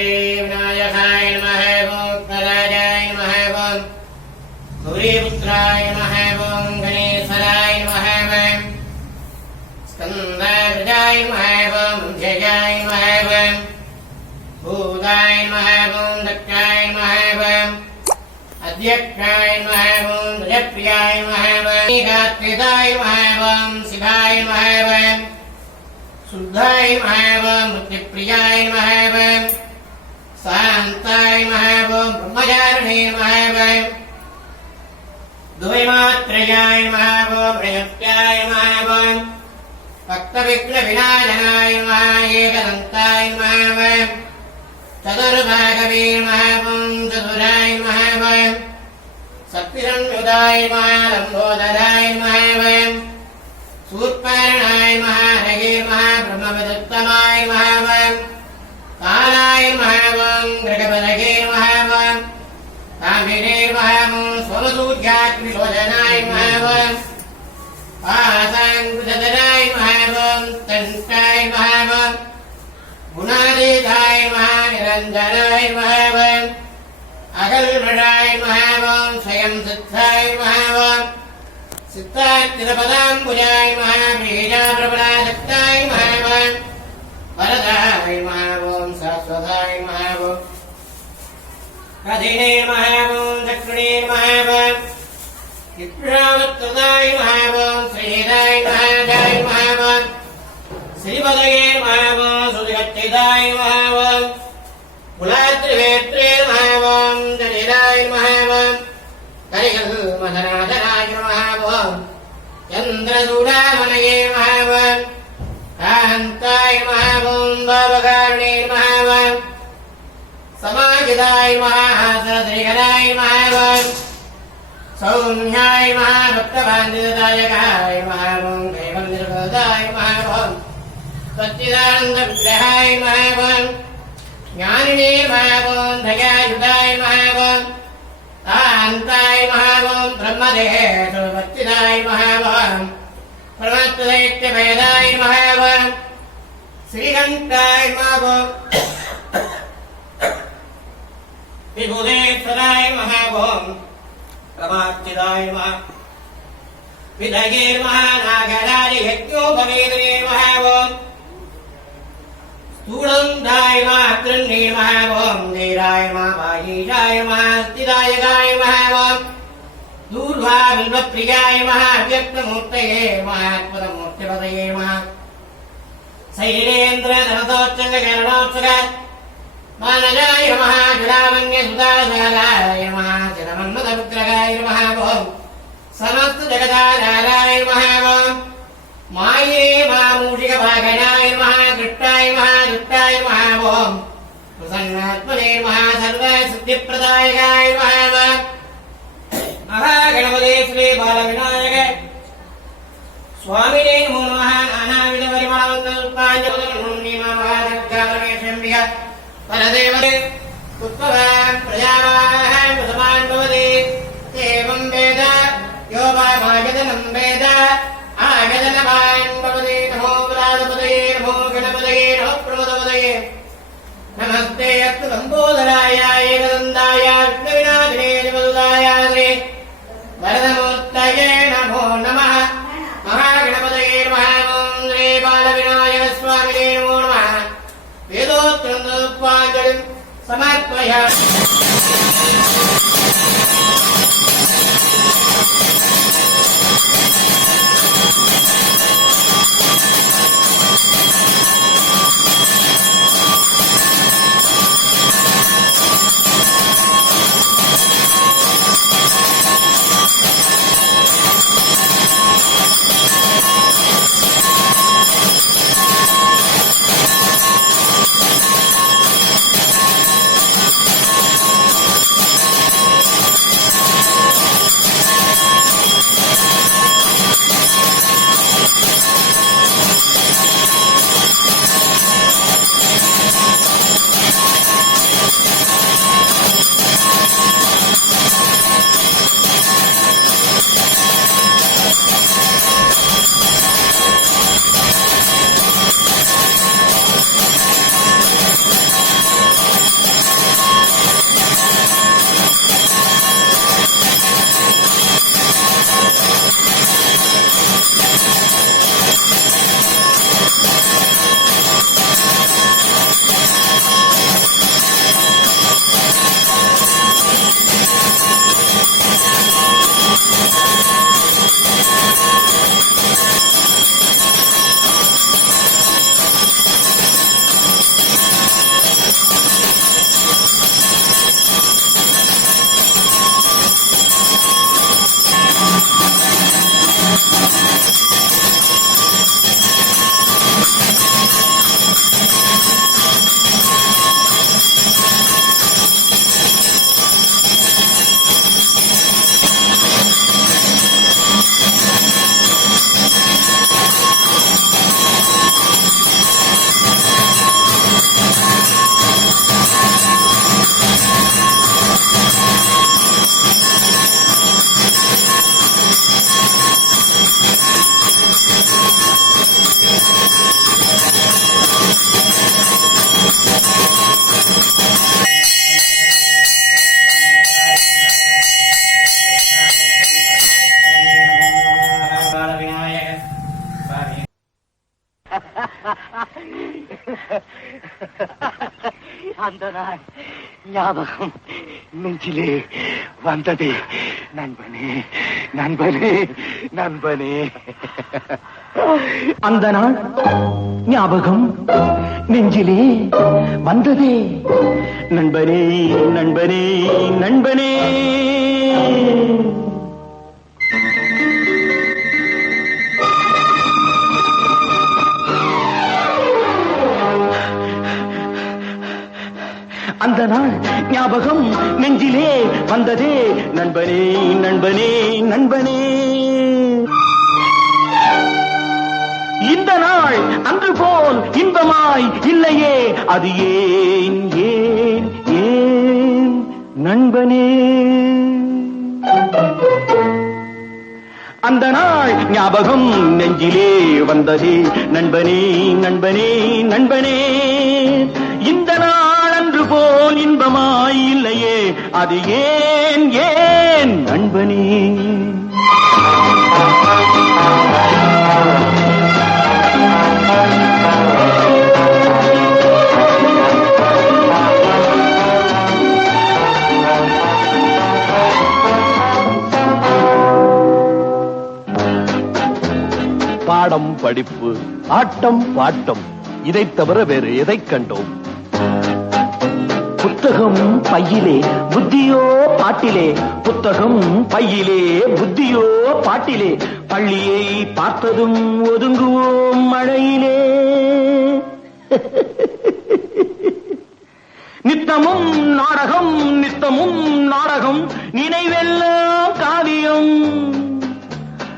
विनायकाय नमः ओं कराजाय नमः ओं गौरीपुत्राय नमः ओं गणेशराय नमः ओं स्कंदाग्रजाय नमः ओं जयाय नमः ओं भूताय नमः ओं दक्षाय नमः ओं अध्यक्षाय नमः ओं जयप्रियाय नमः ओं गात्रिदाय नमः ओं शिवाय नमः ओं शुद्धाय नमः ओं मुक्तिप्रियाय नमः ओं शांताय नमः ओं ब्रह्मचारिणे नमः ओं द्वैमात्रयाय नमः ओं प्रणत्याय नमः ओं भक्तविघ्नविनाशनाय नमः एकदन्ताय नमः ओं चतुर्भागवे नमः ओं चतुराय नमः ओं शक्तिसंयुताय नमः लम्बोदराय नमः ओं शूर्पकर्णाय नमः हरये नमः ब्रह्मविदुत्तमाय नमः ओं कालाय नमः ओं गृगपदये नमः ओं कामिने नमः ओं सोमसूर्याग्निशोधनाय नमः ओं पासाङ्कुशधराय नमः ओं तन्त्राय नमः ओं गुणातीताय नमः निरञ्जनाय नमः ओं अगल्मषाय नमः ओं स्वयं सिद्धाय नमः ओं सिद्धार्थितपदाम्बुजाय नमः बीजाप्रबलादत्ताय नमः ओं वरदाय नमः ओं शाश्वताय नमः ओं रथिने नमः ओं चक्रिणे नमः ओं विप्रावत्कृताय नमः ओं श्रीराय नमः जय नमः ओं श्रीपदये नमः ओं सुधिगच्छिताय नमः ओं कुलात्रिवेत्रे नमः ओं जटिलाय नमः ओं करिकल्मधनाधनाय नमः ओं चन्द्रचूडामणये नमः ओं कान्ताय नमः ओं भावकारिणे नमः ओं समाहिताय नमः सहस्रधराय नमः ओं सौम्याय नमः भक्तवान्दितदायकाय नमः ओं देवं निर्भदाय नमः ओं सच्चिदानन्दविग्रहाय नमः ओं ज्ञानिने नमः ओं दयायुधाय नमः ओं कान्ताय नमः ओं ब्रह्मदेहेश्वरवच्चिदाय नमः ओं परमत्वदैत्यभेदाय नमः ओं श्रीकण्ठाय नमः ओं विभुदेश्वराय नमः ओं प्रमार्चिताय नमः विदये नमः नागराजयज्ञोपवेदने नमः ओं स्थूलन्दाय नमः कृण्णे नमः ओं धीराय नमः वागीशाय नमः स्थिरायकाय नमः ओं दूर्वा बिल्वप्रियाय नमः अव्यक्तमूर्तये नमः अद्भुतमूर्तिपदये नमः शैलेन्द्रधनतोच्चङ्गचरणोत्सुक मानजाय नमः जुलावन्यसुतासाराय नमः चिरमन्मथपुत्रकाय नमः ओं समस्तजगदाधाराय नमः ओं माये मामूषिकभागनाय नमः कृष्णाय नमः दुष्टाय नमः ओं प्रसन्नात्मने नमः सर्वसिद्धिप्रदायकाय नमः ओं महागणपते श्री बालविनायक स्वामिने नमो नमः नानाविधपरिमलवन्दनपुष्पाञ्जलिर्मुनिमहारमेशम्बिह परदेवते पुष्पवान् प्रजावान् प्रसमान् भवति एवं वेद यो वामागतनं वेद आगतनवान् भवति नमो व्राजपतये नमो गणपतये नमः प्रमोदपतये नमस्ते अस्तु लम्बोदराय एकदन्ताय विघ्नविनाशिने जगदुदाय श्री वरदमूर्तये नमो नमः महागणपतये नमः ओं श्री बालविनायकस्वामिने नमो नमः वेदोत्तरं समर्पयामि। அந்த நாள் ஞாபகம் நெஞ்சிலே வந்ததே. நண்பனே நண்பனே நண்பனே. அந்த நாள் ஞாபகம் நெஞ்சிலே வந்ததே. நண்பனே நண்பனே நண்பனே. அந்த நாள் ஞாபகம் நெஞ்சிலே வந்ததே. நண்பனே நண்பனே நண்பனே. இந்த நாள் அன்று போல் இன்பமாய் இல்லையே. அது ஏன் ஏன் ஏன் நண்பனே. அந்த நாள் ஞாபகம் நெஞ்சிலே வந்ததே. நண்பனே நண்பனே நண்பனே. இந்த நாள் அன்று போல் இன்பமாய் இல்லையே. அது ஏன் ஏன் நண்பனே. பாடம் படிப்பு ஆட்டம் பாட்டம் இதை தவிர வேறு எதை கண்டோம்? புத்தகம் பையிலே புத்தியோ பாட்டிலே. புத்தகம் பையிலே புத்தியோ பாட்டிலே. பள்ளியை பார்த்ததும் ஒதுங்குவோம் மழையிலே. நித்தமும் நாடகம் நித்தமும் நாடகம் நினைவெல்லாம் காவியம்.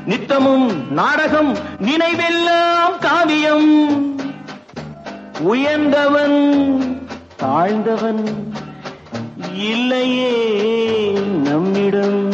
நித்தமும் நாடகம் நினைவெல்லாம் காவியம். உயர்ந்தவன் தாழ்ந்தவன் இல்லையே நம்மிடம்.